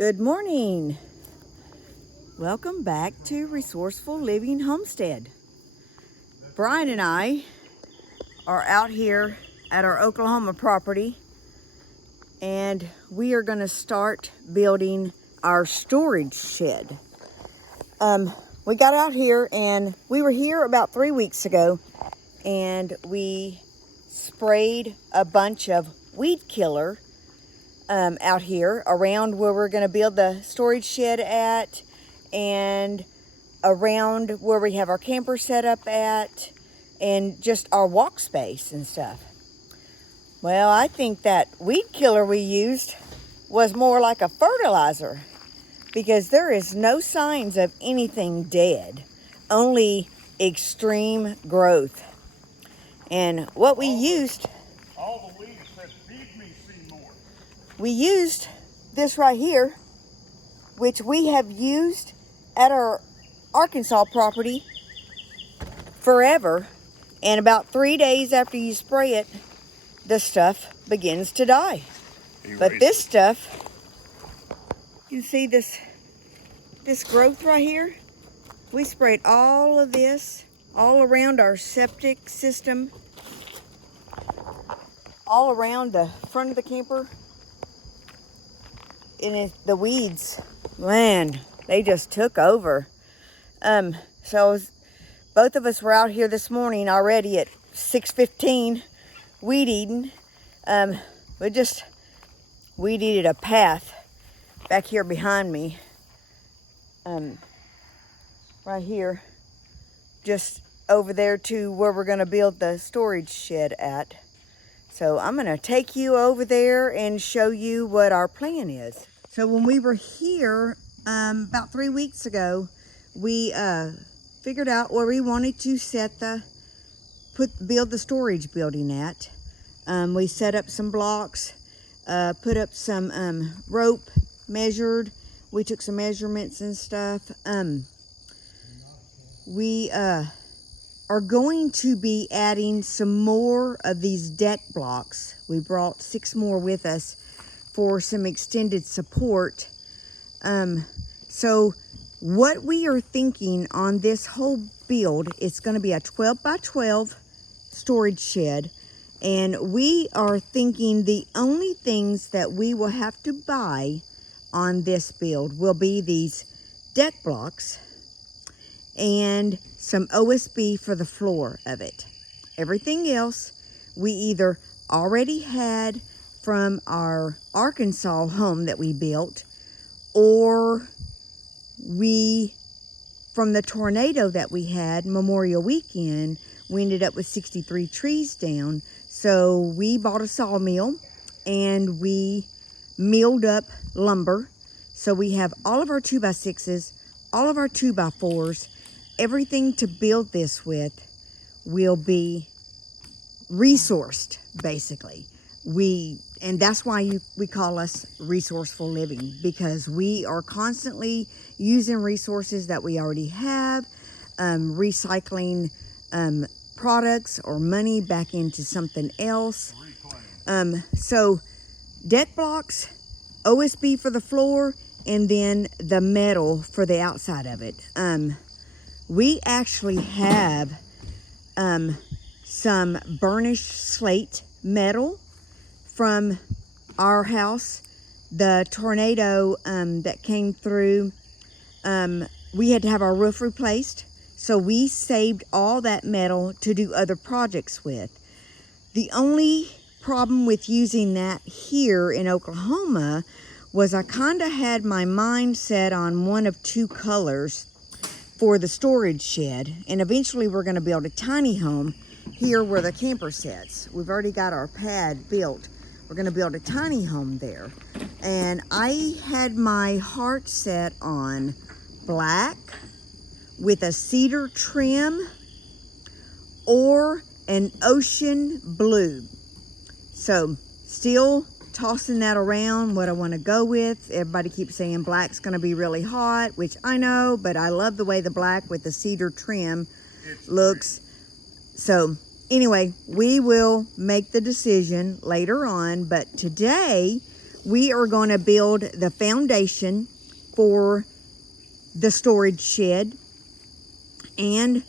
Good morning. Welcome back to Resourceful Living Homestead. Brian and I are out here at our Oklahoma property, and we are going to start building our storage shed. We got out here, and we were here about 3 weeks ago, and we sprayed a bunch of weed killer out here around where we're going to build the storage shed at, and around where we have our camper set up at, and just our walk space and stuff. Well, I think that weed killer we used was more like a fertilizer, because there is no signs of anything dead, only extreme growth. And what we used, all the weeds said, "Feed me, Seymour." we used this right here, which we have used at our Arkansas property forever. And about 3 days after you spray it, the stuff begins to die. But this stuff, you can see this growth right here. We sprayed all of this all around our septic system, all around the front of the camper. And the weeds, man, they just took over. Both of us were out here this morning already at 6:15 weed eating. We just weed eated a path back here behind me. Right here, just over there to where we're gonna build the storage shed at. So I'm gonna take you over there and show you what our plan is. So when we were here about 3 weeks ago, we figured out where we wanted to build the storage building at. We set up some blocks, put up some rope, measured. We took some measurements and stuff. We are going to be adding some more of these deck blocks. We brought 6 more with us for some extended support. So what we are thinking on this whole build, it's going to be a 12x12 storage shed, and we are thinking the only things that we will have to buy on this build will be these deck blocks and some OSB for the floor of it. Everything else we either already had from our Arkansas home that we built, or from the tornado that we had Memorial Weekend, we ended up with 63 trees down. So we bought a sawmill and we milled up lumber. So we have all of our 2x6s, all of our 2x4s, everything to build this with will be resourced, basically. And that's why we call us Resourceful Living, because we are constantly using resources that we already have, recycling products or money back into something else. So deck blocks, OSB for the floor, and then the metal for the outside of it. We actually have some burnished slate metal from our house. The tornado that came through, we had to have our roof replaced, so we saved all that metal to do other projects with. The only problem with using that here in Oklahoma was I kind of had my mind set on one of 2 colors for the storage shed, and eventually we're going to build a tiny home here where the camper sits. We've already got our pad built. We're going to build a tiny home there, and I had my heart set on black with a cedar trim or an ocean blue. So still tossing that around what I want to go with. Everybody keeps saying black's going to be really hot, which I know, but I love the way the black with the cedar trim looks. So anyway, we will make the decision later on, but today we are going to build the foundation for the storage shed and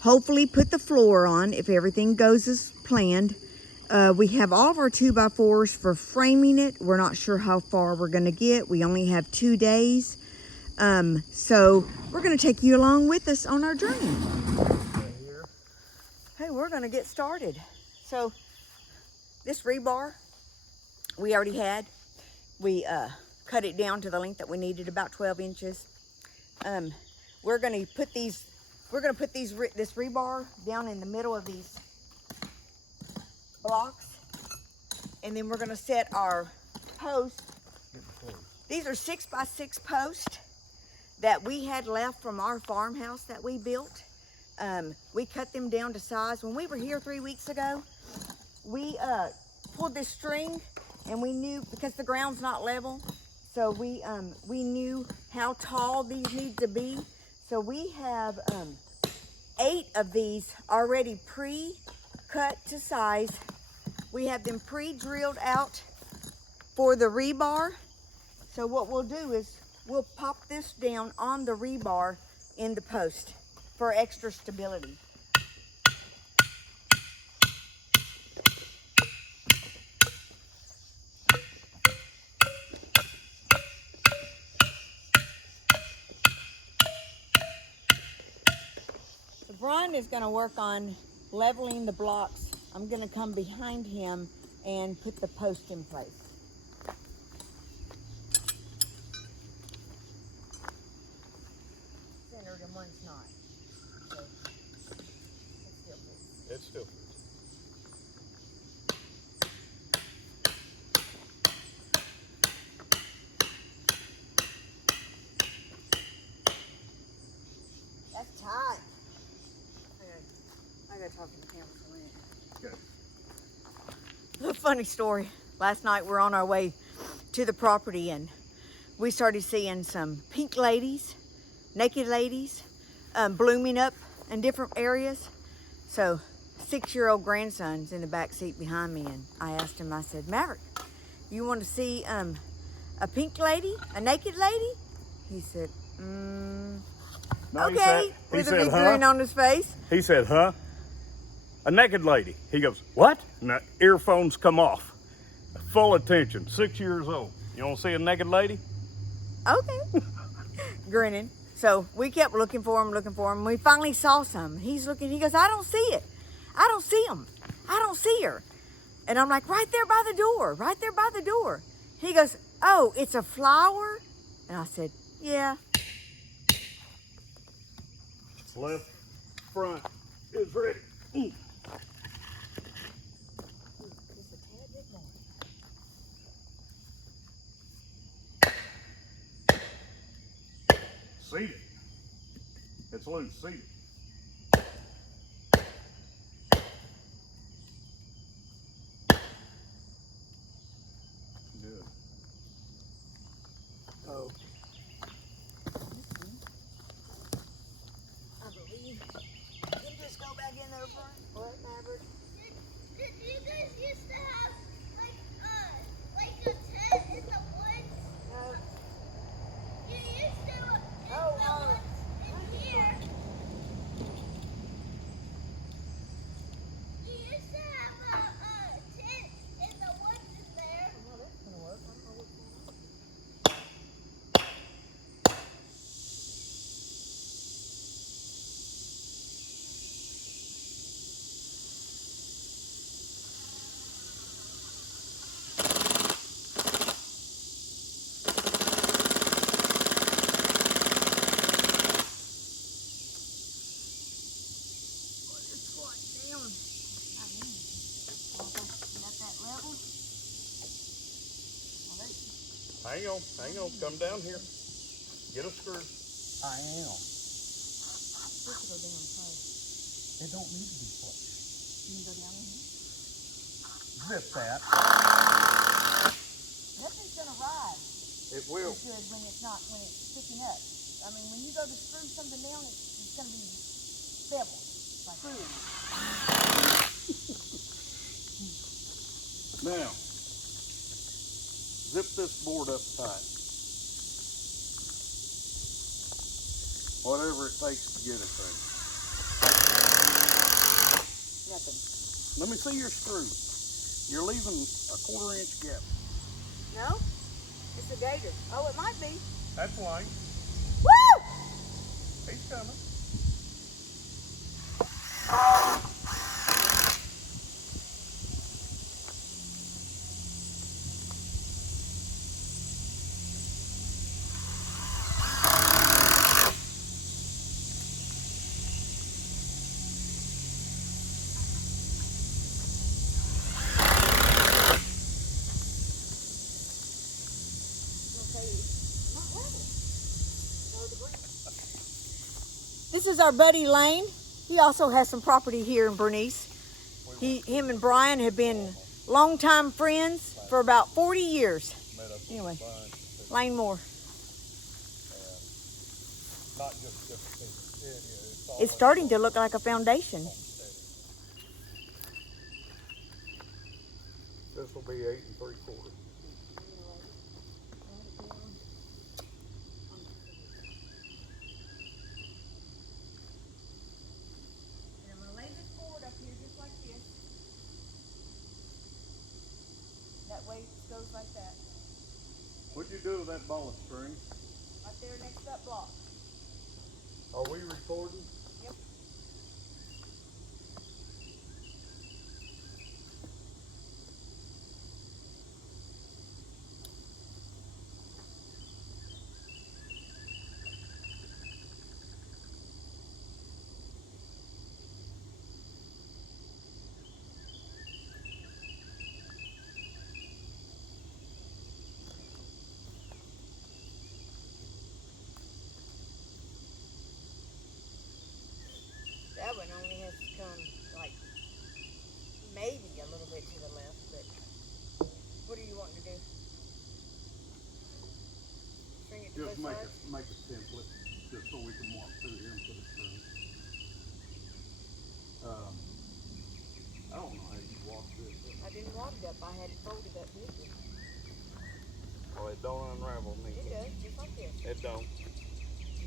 hopefully put the floor on if everything goes as planned. We have all of our 2x4s for framing it. We're not sure how far we're going to get. We only have 2 days. So we're going to take you along with us on our journey. Hey, we're going to get started. So this rebar we already had. We cut it down to the length that we needed, about 12 inches. We're going to put this rebar down in the middle of these blocks, and then we're going to set our posts. These are 6x6 posts that we had left from our farmhouse that we built. We cut them down to size. When we were here 3 weeks ago, we pulled this string, and we knew, because the ground's not level, so we knew how tall these need to be. So we have 8 of these already pre-cut to size. We have them pre-drilled out for the rebar. So what we'll do is we'll pop this down on the rebar in the post for extra stability. Brian is going to work on leveling the blocks. I'm going to come behind him and put the post in place. Centered and one's not. So It's still. That's tight. I gotta talk to the camera for a minute. Okay. A funny story. Last night we're on our way to the property and we started seeing some pink ladies, naked ladies, blooming up in different areas. So 6-year-old grandson's in the back seat behind me, and I asked him, I said, Maverick, you want to see a pink lady, a naked lady? He said, No, okay, with a big grin on his face. He said, huh? A naked lady. He goes, what? And the earphones come off. Full attention, 6 years old. You want to see a naked lady? Okay. Grinning. So we kept looking for him. We finally saw some. He's looking, he goes, I don't see it. I don't see him. I don't see her. And I'm like, right there by the door, right there by the door. He goes, oh, it's a flower? And I said, yeah. Left front is ready. Ooh. Seat it. It's loose. Seat it. Good. Oh. I believe. Can you just go back in there, Brian? What, Maverick? Did you guys used to have like a tent in the woods? No. You used to in Oh, the woods in here. You used to have a tent in the woods in there. Oh, that's gonna work. I don't know what's going on. Hang on, come down here. Get a screw. I am. It don't need to be flush. You can go down in here. Zip that. Nothing's gonna rise It will. as good when it's sticking up. I mean, when you go to screw something down, it's gonna be beveled. Like Now, Zip this board up tight. Whatever it takes to get it there. Nothing. Let me see your screw. You're leaving a 1/4 inch gap. No? It's a gator. Oh, it might be. That's Lane. Woo! He's coming. This is our buddy Lane. He also has some property here in Bernice. Him and Brian have been longtime friends for about 40 years. Anyway, Lane Moore. Not just a piece. It's It's starting to look like a foundation. This will be 8 3/4. And I'm going to lay this board up here just like this. That way it goes like that. What'd you do with that ball of string? Right there next to that block. Are we recording? Yep. That one only has to come like maybe a little bit to the left, but what do you want to do? String it to Just both sides? make a template, just so we can walk through here and put a string. I don't know how you walk this. I didn't wad it up. I had it folded up neatly. Well, it don't unravel It neatly. does, just like this. It don't. You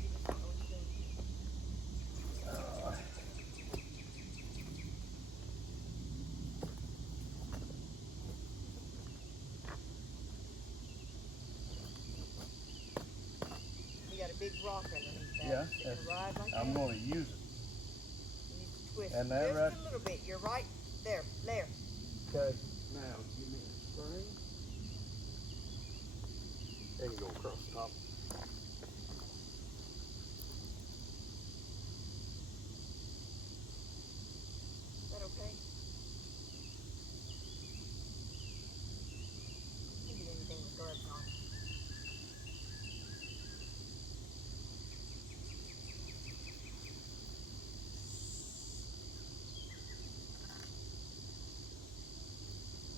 just don't know what you're doing. You got a big rock underneath that. Yeah, It's gonna ride like I'm that. going to use it. You need to twist And that just right- a little bit. You're right there. There. Okay. Now, give me a string. And go across the top. Is that okay? You can do anything with gloves on.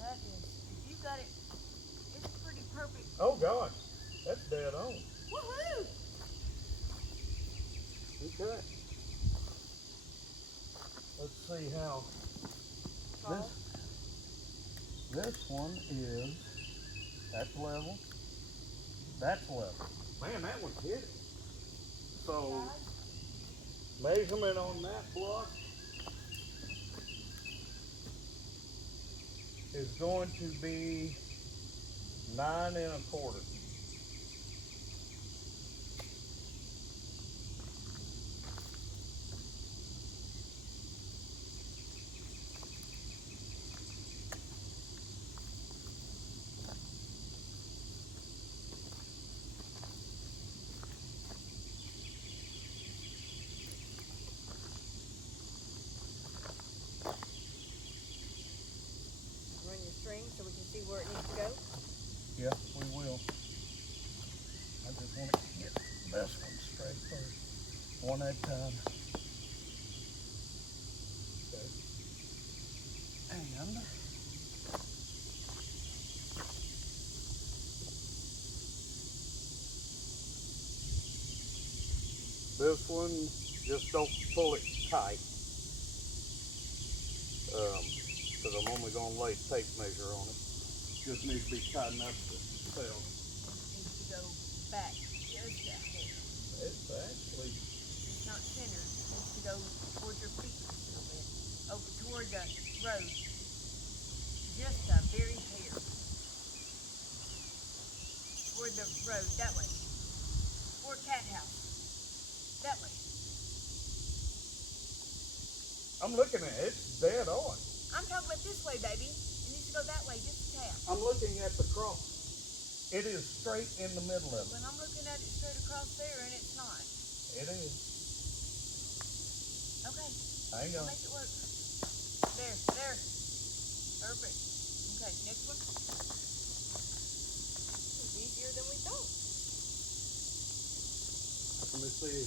That is, if you got it, it's pretty perfect. Oh, gosh. That's dead on. Woohoo! Okay. Let's see how Tall. this one is. That's level. That's level. Man, that one's hit it. So measurement on that block is going to be 9 1/4. Run your string so we can see where it needs to go. Yeah, we will. I just want to get this one straight first. One at a time. Okay. And this one, just don't pull it tight. Because I'm only going to lay a tape measure on it. Just needs to be tight enough to cell. Needs to go back just that hair. It's actually, It's not centered. It needs to go towards your feet just a little bit. Over toward the road. Just a very hair. Toward the road, that way. Toward cat house. That way. I'm looking at it. It's dead on. I'm talking about this way, baby. It needs to go that way, just a tad. I'm looking at the cross. It is straight in the middle of it. When I'm looking at it straight across there, and it's not. It is. Okay. Hang I'll on. make it work. There. Perfect. Okay, next one. It's easier than we thought. Let me see.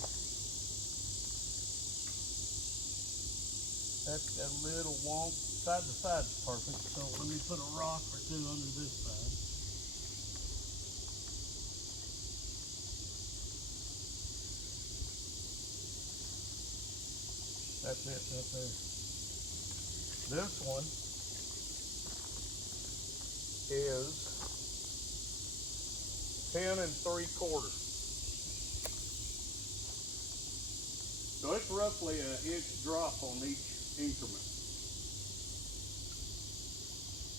That's got a little wonk. Side to side's perfect. So let me put a rock or two under this side. That's it right there. This one is 10 3/4. So it's roughly an inch drop on each increment.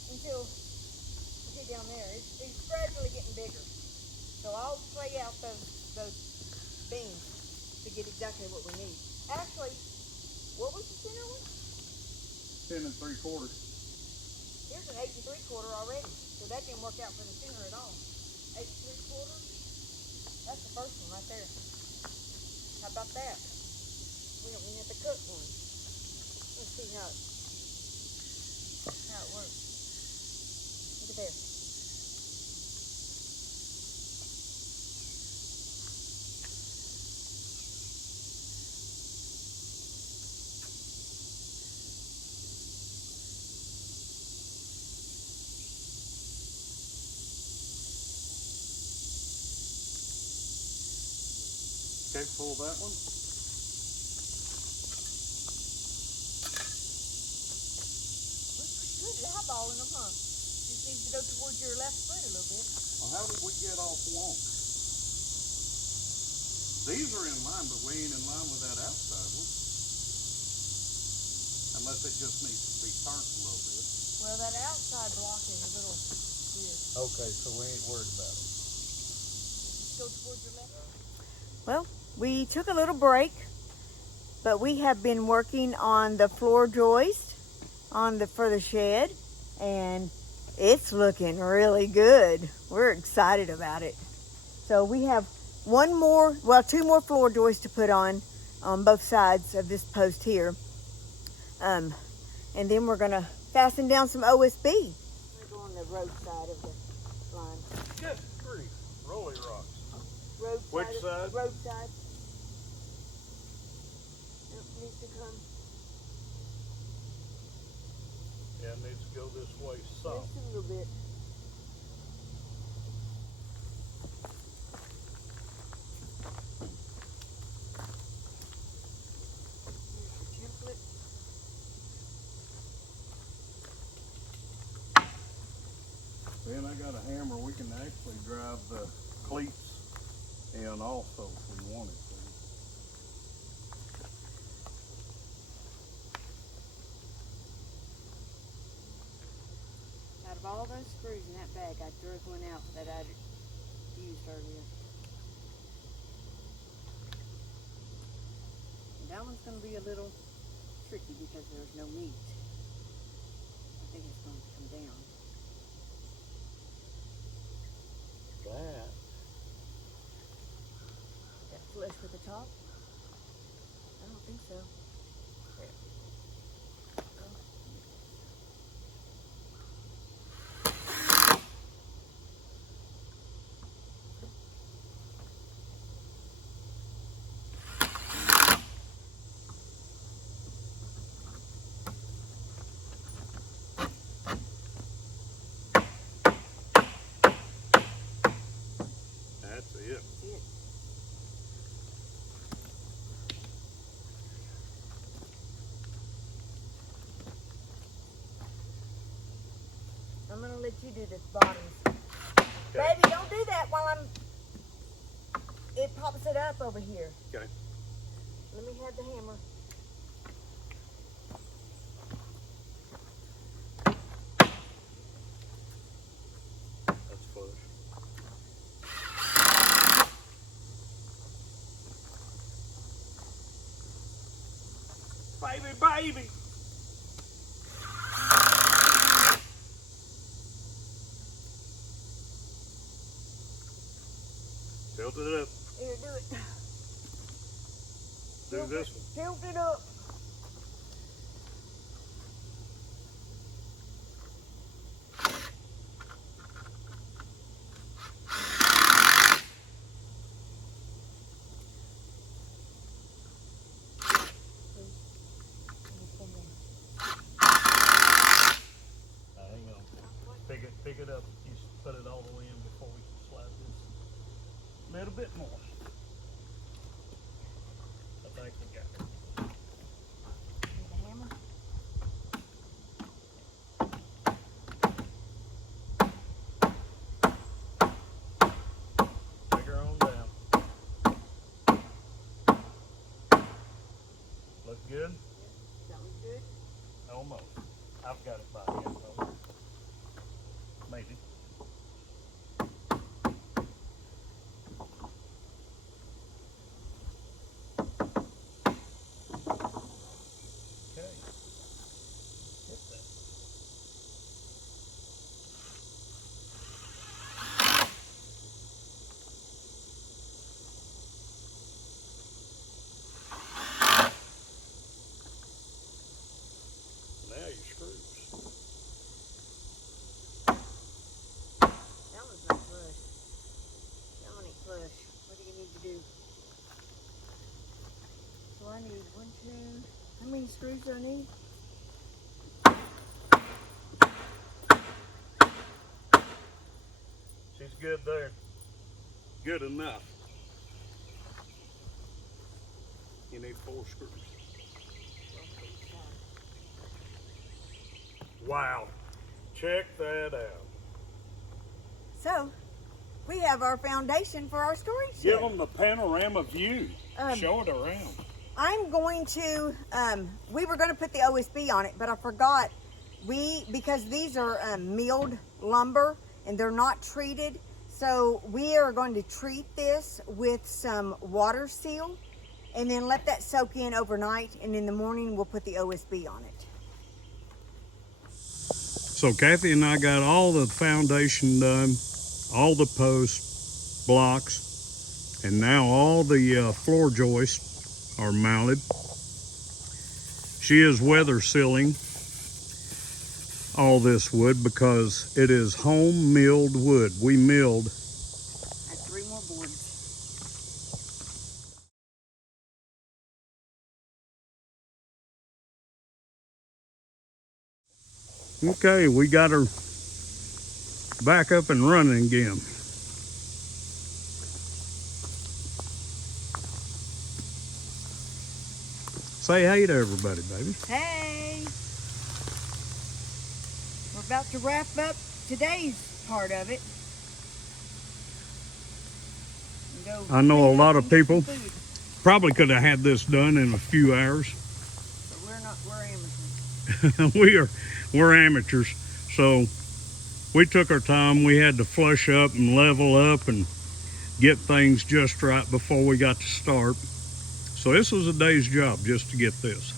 Until you get down there, it's gradually getting bigger. So I'll play out those beams to get exactly what we need. Actually, what was the center one? 10 3/4. Here's an 8 3/4 already, so that didn't work out for the center at all. 8 3/4. That's the first one right there. How about that? We don't even have to cut one. Let's see how it works. Look at there. Okay, pull that one. Looks pretty good at eyeballing them, huh? Just needs to go towards your left foot a little bit. Well, how did we get off wonk? These are in line, but we ain't in line with that outside one. Unless it just needs to be turned a little bit. Well, that outside block is a little weird. Okay, so we ain't worried about it. Just go towards your left. Well, we took a little break, but we have been working on the floor joist for the shed, and it's looking really good. We're excited about it. So we have two more floor joists to put on both sides of this post here. And then we're gonna fasten down some OSB. We're going on the road side of the line. Just three rolly rocks. Road Which side? side? Road side. Yep, needs to come Yeah, it needs to go this way some. just a little bit. Here's your template. Then I got a hammer. We can actually drive the cleats in also if we wanted to. Out of all those screws in that bag, I drove one out that I used earlier. And that one's going to be a little tricky because there's no meat. I think it's going to come down. That. That flush with the top? I don't think so. There. That's it. That's it. I'm going to let you do the bottoms. Okay. Baby, don't do that while it pops it up over here. Okay. Let me have the hammer. That's flush. Baby. Tilt it up. Here, do it. Do this one. Tilt it up. Hang on. Pick it up. You put it all the way in before we slide this. A little bit more. I think we got it. Need the hammer? Take her on down. Look good? That was good. Almost. I've got it by hand though. Maybe. Okay. Hit that. Now your screws. That one's not flush. That one ain't flush. What do you need to do? So I need 1, 2. How many screws do I need? She's good there. Good enough. You need 4 screws. Wow. Check that out. So, we have our foundation for our storage shed. Give them the panorama view. Show it around. I'm going to, we were going to put the OSB on it, but I forgot. Because these are milled lumber and they're not treated, so we are going to treat this with some water seal and then let that soak in overnight, and in the morning we'll put the OSB on it. So Kathy and I got all the foundation done, all the posts, blocks, and now all the floor joists are mounted. She is weather sealing all this wood because it is home milled wood. We milled. I have 3 more boards. Okay, we got her back up and running again. Say hey to everybody, baby. Hey! We're about to wrap up today's part of it. And go I know a clean lot up of and get some people food. probably could have had this done in a few hours. But we're amateurs. We're amateurs, so we took our time. We had to flush up and level up and get things just right before we got to start. So this was a day's job just to get this.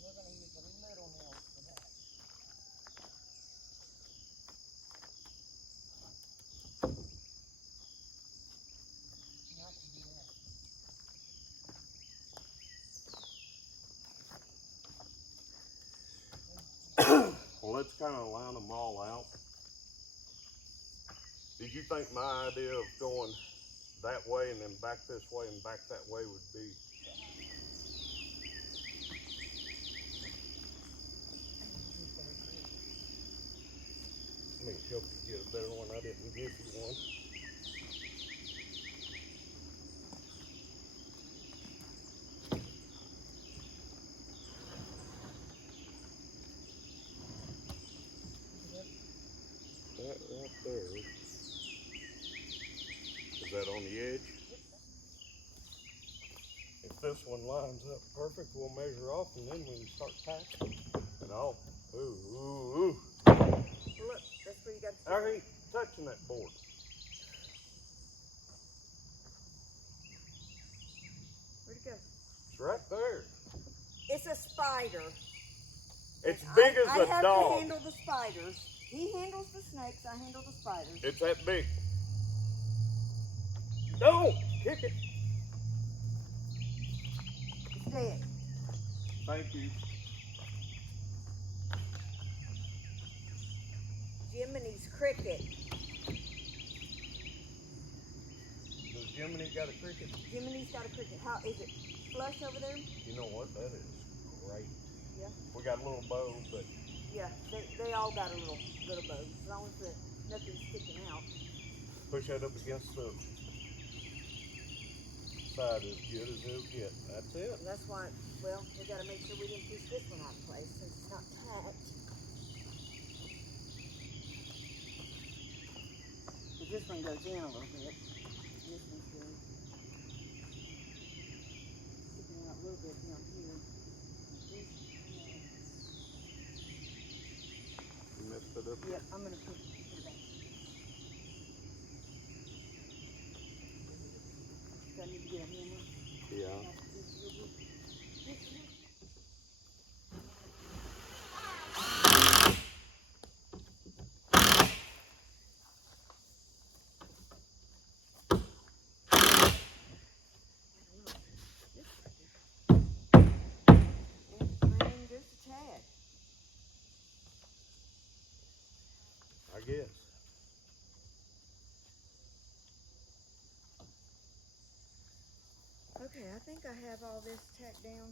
We're going to use a little nail for that. I can do that. Well, let's kind of line them all out. Did you think my idea of going that way and then back this way and back that way would be? Let me help you get a better one. I didn't give you one. up there. Is that on the edge? If this one lines up perfect, we'll measure off and then we can start tacking. And I'll, ooh. Well, look, that's where you got to I ain't touching that board. Where'd it go? It's right there. It's a spider. It's big as I a have dog. to handle the spiders. He handles the snakes, I handle the spiders. It's that big. Don't kick it. It's dead. Thank you. Jiminy's cricket. Does Jiminy got a cricket? Jiminy's got a cricket. How is it? Flush over there? You know what? That is great. Yeah. We got a little bow, but Yeah, they all got a little bow. As long as nothing's sticking out. push that up against the side as good as it'll get. That's it. And that's why, well, we got to make sure we didn't push this one out of place since it's not tacked. But this one goes in a little bit. This one's good. Sticking out a little bit down here. You messed it up. Yep, I'm going to put it back. Do I need to get a hammer? Yeah. Just a tad. I guess. Okay, I think I have all this tacked down.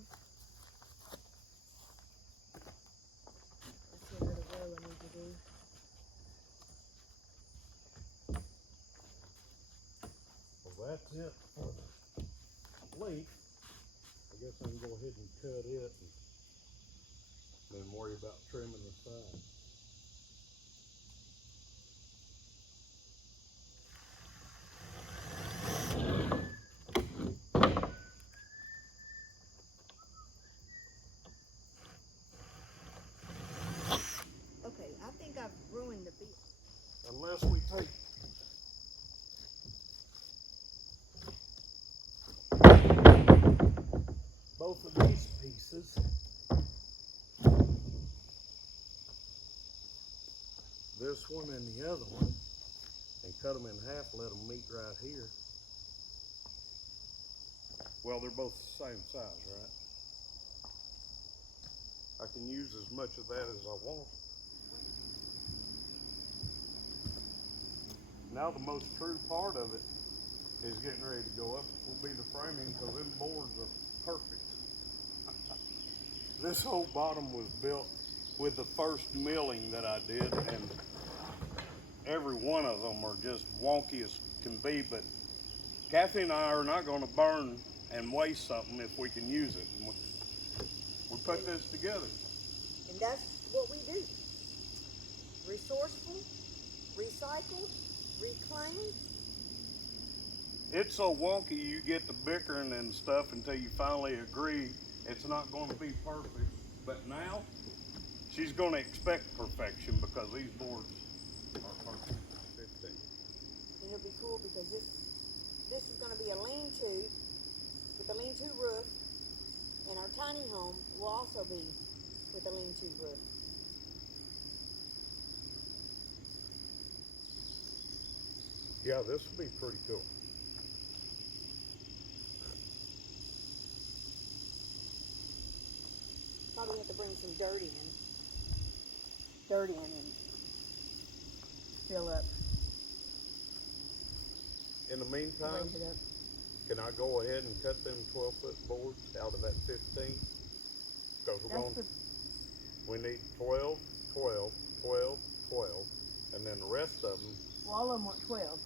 Let's see another row I need to do. Well, that's it for the length. I guess I can go ahead and cut it and then worry about trimming the side. Okay, I think I've ruined the beat. Unless we take both of these pieces this one and the other one and cut them in half, let them meet right here. Well, they're both the same size, right? I can use as much of that as I want. Now the most true part of it is getting ready to go up. Will be the framing, because them boards are perfect. This whole bottom was built with the first milling that I did, and every one of them are just wonky as can be, but Kathy and I are not going to burn and waste something if we can use it. And we put this together. And that's what we do. Resourceful, recycle, reclaim. It's so wonky, you get to bickering and stuff until you finally agree it's not going to be perfect. But now, she's going to expect perfection because these boards are perfect. 15. And it'll be cool because this is going to be a lean-to with a lean-to roof, and our tiny home will also be with a lean-to roof. Yeah, this will be pretty cool. Probably have to bring some dirt in. Dirt in and fill up. In the meantime, Raise it up. can I go ahead and cut them 12-foot boards out of that 15? Because we need 12, 12, 12, 12, and then the rest of them, Well, all of them want 12.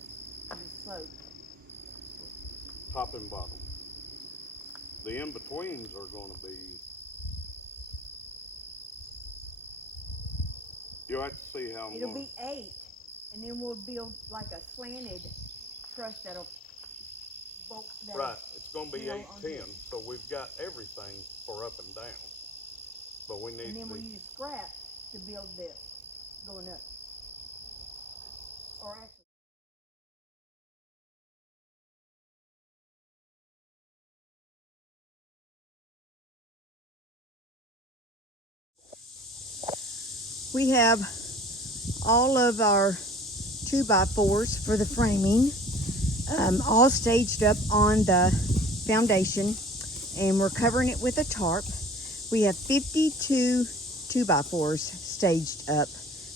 It's slope. top and bottom. The in-betweens are going to be, you'll have to see how It'll long. be 8. And then we'll build like a slanted truss that'll bolt that. Right, it's gonna be You know, 810, so we've got everything for up and down. But we need And then the, we'll use scrap to build this going up. Or actually. We have all of our 2x4s for the framing, all staged up on the foundation, and we're covering it with a tarp. We have 52 2x4s staged up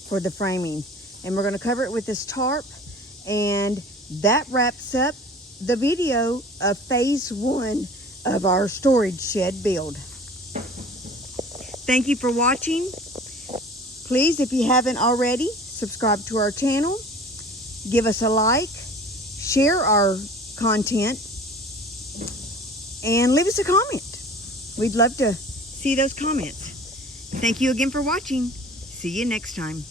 for the framing, and we're going to cover it with this tarp, and that wraps up the video of phase 1 of our storage shed build. Thank you for watching. Please, if you haven't already, subscribe to our channel, give us a like, share our content, and leave us a comment. We'd love to see those comments. Thank you again for watching. See you next time.